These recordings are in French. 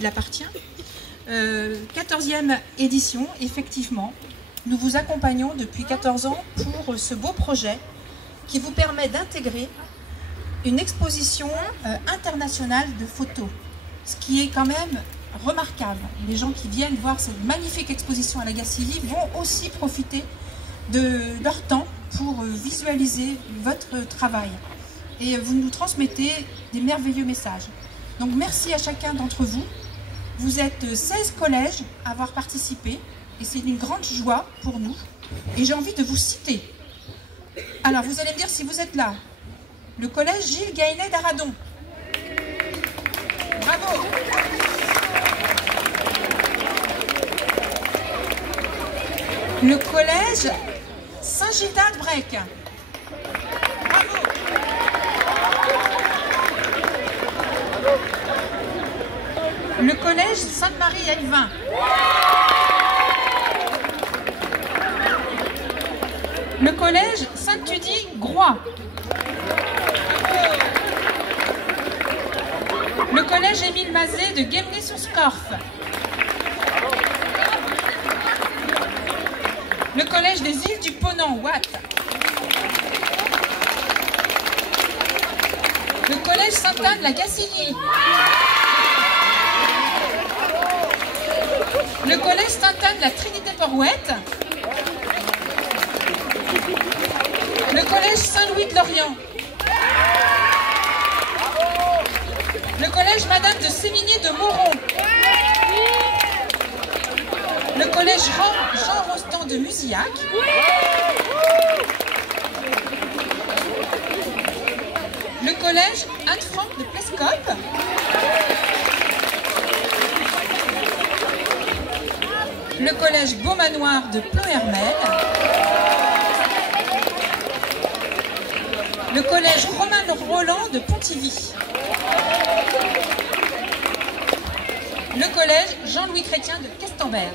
il appartient. 14e édition, effectivement. Nous vous accompagnons depuis 14 ans pour ce beau projet qui vous permet d'intégrer une exposition internationale de photos, ce qui est quand même remarquable. Les gens qui viennent voir cette magnifique exposition à la Gacilly vont aussi profiter de leur temps pour visualiser votre travail. Et vous nous transmettez des merveilleux messages. Donc merci à chacun d'entre vous. Vous êtes 16 collèges à avoir participé et c'est une grande joie pour nous. Et j'ai envie de vous citer. Alors vous allez me dire si vous êtes là. Le collège Gilles Gainet d'Aradon. Bravo. Le collège Saint-Gildas de Brec. Bravo. Le collège Sainte-Marie-Elvin. Le collège Sainte-Tudy-Groix. Le collège Émile Mazet de Guémené-sur-Scorff. Le collège des îles du Ponant, Watt. Le collège Sainte-Anne, la Gacilly. Le collège Sainte-Anne, la Trinité-Porrouette. Le collège Saint-Louis de Lorient. Le collège Madame de Sémigné de Moron. Le collège Jean Rostand de Musillac. Le collège Anne-Franck de Plescope. Le collège Beaumanoir de Plohermel. Le collège Romain Roland de Pontivy. Le collège Jean-Louis Chrétien de Questembert.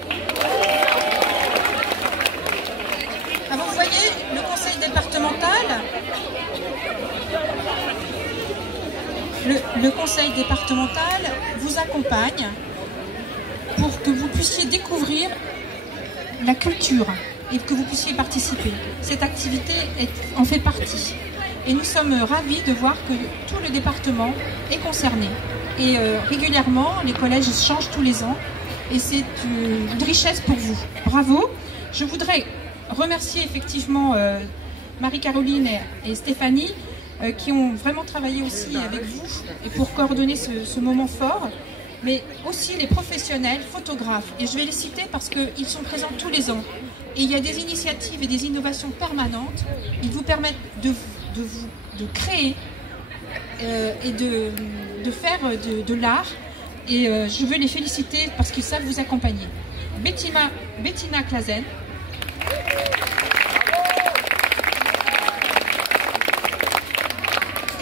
Ah, vous voyez, le conseil départemental, le conseil départemental vous accompagne pour que vous puissiez découvrir la culture et que vous puissiez y participer. Cette activité en fait partie. Et nous sommes ravis de voir que tout le département est concerné. Et régulièrement, les collèges changent tous les ans. Et c'est une richesse pour vous. Bravo. Je voudrais remercier effectivement Marie-Caroline et Stéphanie qui ont vraiment travaillé aussi avec vous et pour coordonner ce moment fort. Mais aussi les professionnels, photographes. Et je vais les citer parce qu'ils sont présents tous les ans. Et il y a des initiatives et des innovations permanentes. Ils vous permettent de créer et de faire de l'art. Et je veux les féliciter parce qu'ils savent vous accompagner. Bettina Clazen.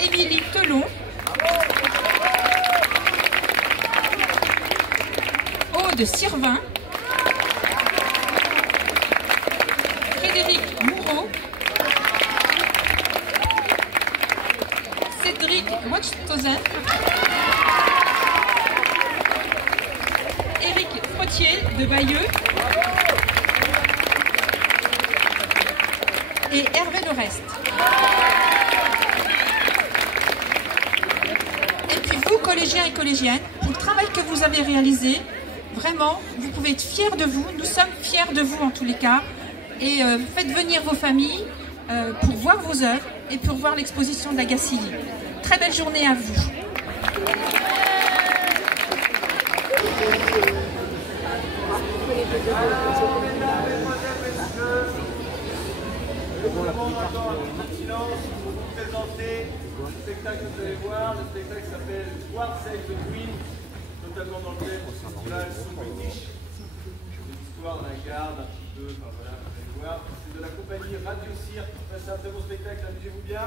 Émilie Telon. Aude Sirvin. Frédéric Moureau. Cédric Watchtozen. Éric Frottier de Bayeux. Et Hervé Lorest. Et puis vous, collégiens et collégiennes, pour le travail que vous avez réalisé, vraiment, vous pouvez être fiers de vous. Nous sommes fiers de vous en tous les cas. Et faites venir vos familles pour voir vos œuvres et pour voir l'exposition de la Gacilly. Très belle journée à vous. Silence, pour vous présenter le spectacle que vous allez voir. Le spectacle s'appelle War Save the Queen, notamment dans le thème du festival Song British. L'histoire d'un garde un petit peu, enfin voilà, vous allez voir. C'est de la compagnie Radio Cirque. C'est un très beau spectacle, amusez-vous bien.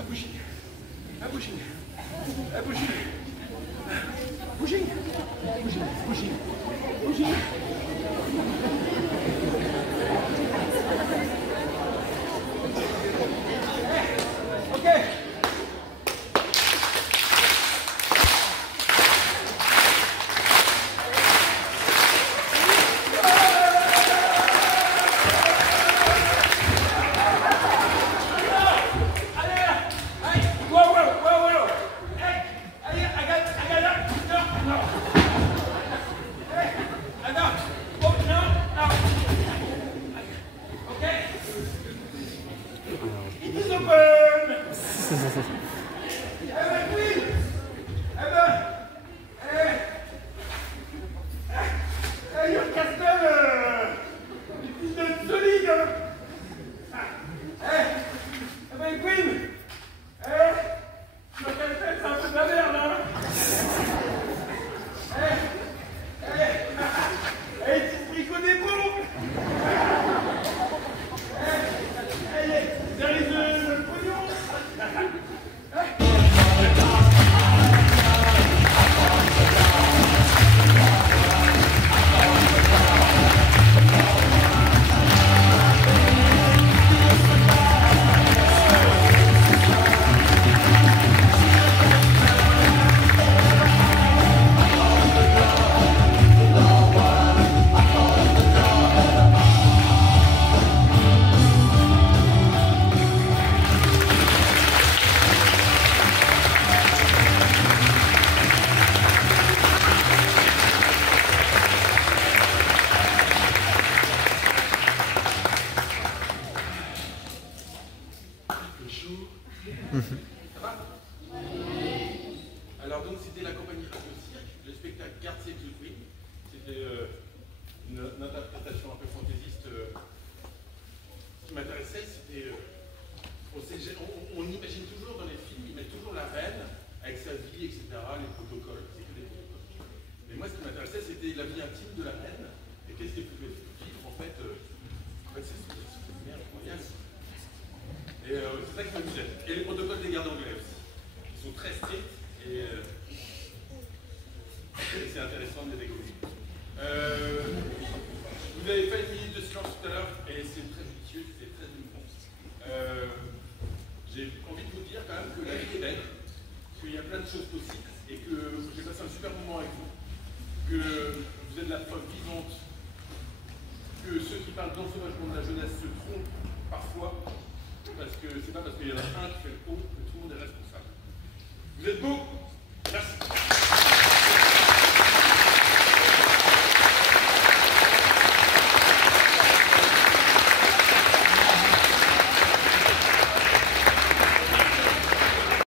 Un pushing. Un pushing. Un pushing. Pushing. Pushing. Pushing. Pushing. Ok. Alors donc c'était la compagnie Radio Cirque, le spectacle Guard Save the Queen. C'était une interprétation un peu fantaisiste. Ce qui m'intéressait, c'était... on imagine toujours dans les films, ils mettent toujours la reine avec sa vie, etc., les protocoles, c'est que des protocoles. Mais moi ce qui m'intéressait, c'était la vie intime de la reine, et qu'est-ce qu'elle pouvait vivre en fait c'est une merde royale. Et c'est ça qui m'amusait. Et les protocoles des gardes anglais aussi. Ils sont très stricts et c'est intéressant de les découvrir. Vous avez fait une minute de silence tout à l'heure et c'est très vicieux, c'est très émouvant. J'ai envie de vous dire quand même que la vie est belle, qu'il y a plein de choses possibles et que j'ai passé un super moment avec vous, que vous êtes la preuve vivante que ceux qui parlent d'ensauvagement de la jeunesse se trompent parfois, parce que c'est pas parce qu'il y en a un qui fait le pot que tout le monde est responsable. Vous êtes beaux.